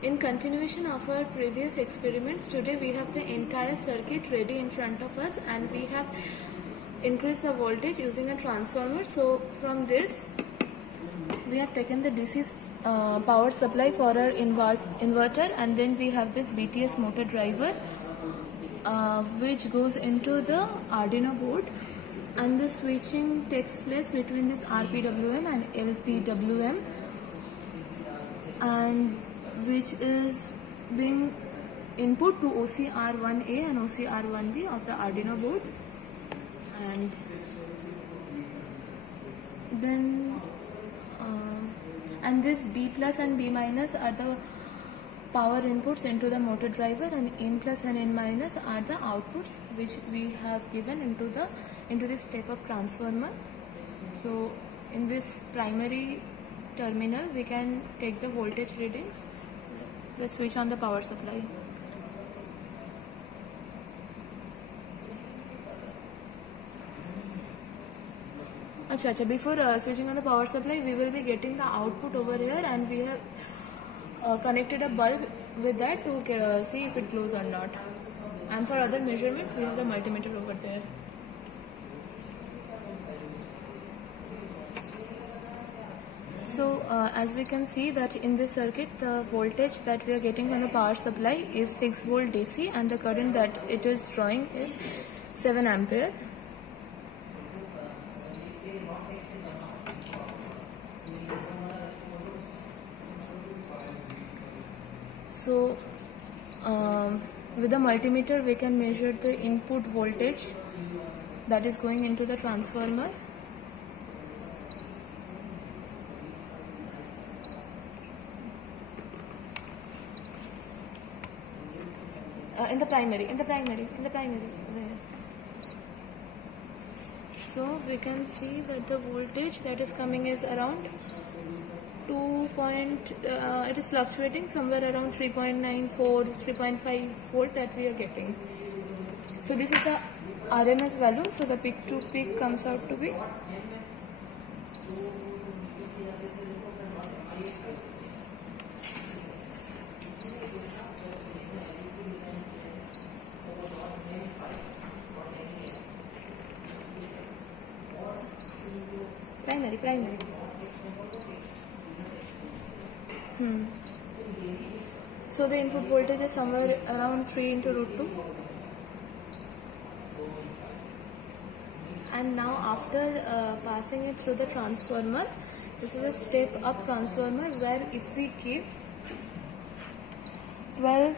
In continuation of our previous experiments, today we have the entire circuit ready in front of us and we have increased the voltage using a transformer. So from this we have taken the DC power supply for our inverter, and then we have this BTS motor driver which goes into the Arduino board, and the switching takes place between this RPWM and LPWM, and which is being input to OCR1A and OCR1B of the Arduino board. And then and this B plus and B minus are the power inputs into the motor driver, and N plus and N minus are the outputs which we have given into this step up transformer. So in this primary terminal we can take the voltage readings. Let's switch on the power supply. Before switching on the power supply, we will be getting the output over here, and we have connected a bulb with that to see if it glows or not. And for other measurements, we have the multimeter over there. So as we can see that in this circuit, the voltage that we are getting from the power supply is 6 volt DC, and the current that it is drawing is 7 ampere. So with the multimeter we can measure the input voltage that is going into the transformer. In the primary. So we can see that the voltage that is coming is around it is fluctuating somewhere around 3.94, 3.5 volt that we are getting. So this is the RMS value. So the peak to peak comes out to be primary. So the input voltage is somewhere around 3 into root 2. And now after passing it through the transformer, this is a step up transformer where if we give 12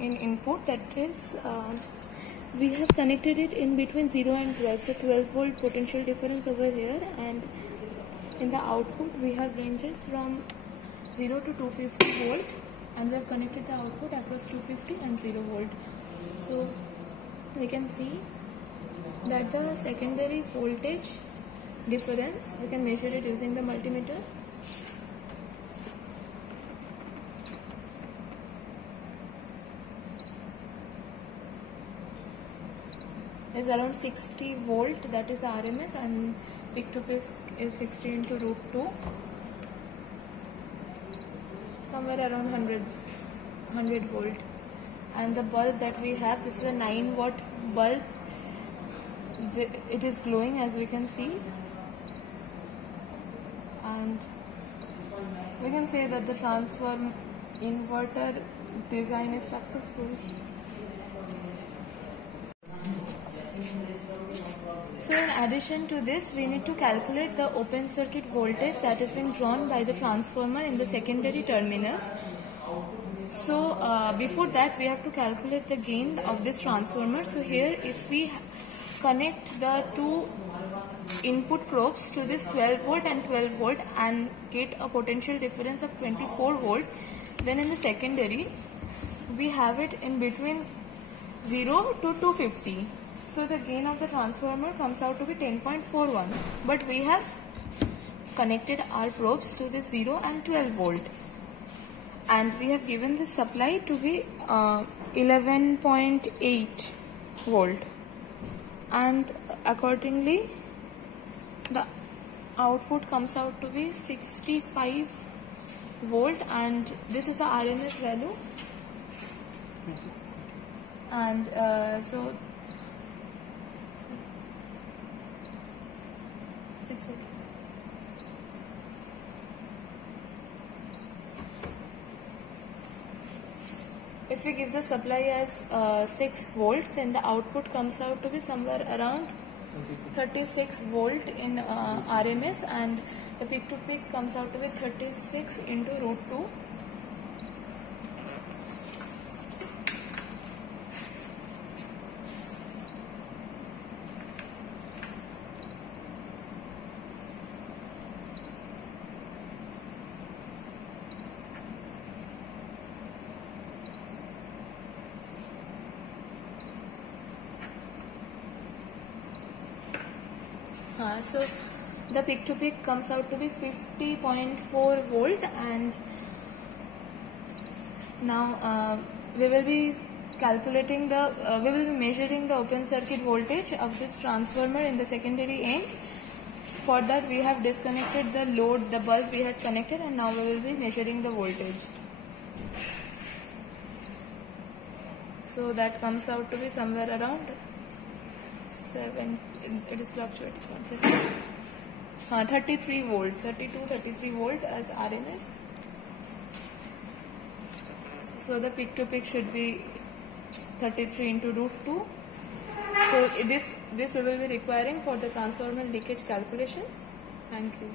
in input, that is we have connected it in between 0 and 12, so 12 volt potential difference over here, and in the output we have ranges from 0 to 250 volt, and we have connected the output across 250 and 0 volt. So we can see that the secondary voltage difference, we can measure it using the multimeter. Is around 60 volt, that is the RMS, and peak to peak is 60 into root 2, somewhere around 100 volt. And the bulb that we have, this is a 9 watt bulb. It is glowing as we can see, and we can say that the transformer inverter design is successful. So in addition to this, we need to calculate the open circuit voltage that is being drawn by the transformer in the secondary terminals. So before that we have to calculate the gain of this transformer. So here if we connect the two input probes to this 12 volt and 12 volt and get a potential difference of 24 volt, then in the secondary we have it in between 0 to 250. So the gain of the transformer comes out to be 10.41, but we have connected our probes to the 0 and 12 volt, and we have given the supply to be 11.8 volt, and accordingly the output comes out to be 65 volt, and this is the RMS value. And so 6 volt. If we give the supply as 6 volt, then the output comes out to be somewhere around 36 volt in RMS, and the peak to peak comes out to be 36 into root 2. So the peak to peak comes out to be 50.4 volt, and now we will be calculating we will be measuring the open circuit voltage of this transformer in the secondary end. For that we have disconnected the load, the bulb we had connected, and now we will be measuring the voltage. So that comes out to be somewhere around 7, it is fluctuating, 1 second, 33 volt, 33 volt as RMS. So the peak to peak should be 33 into root 2. So this we will be requiring for the transformer leakage calculations. Thank you.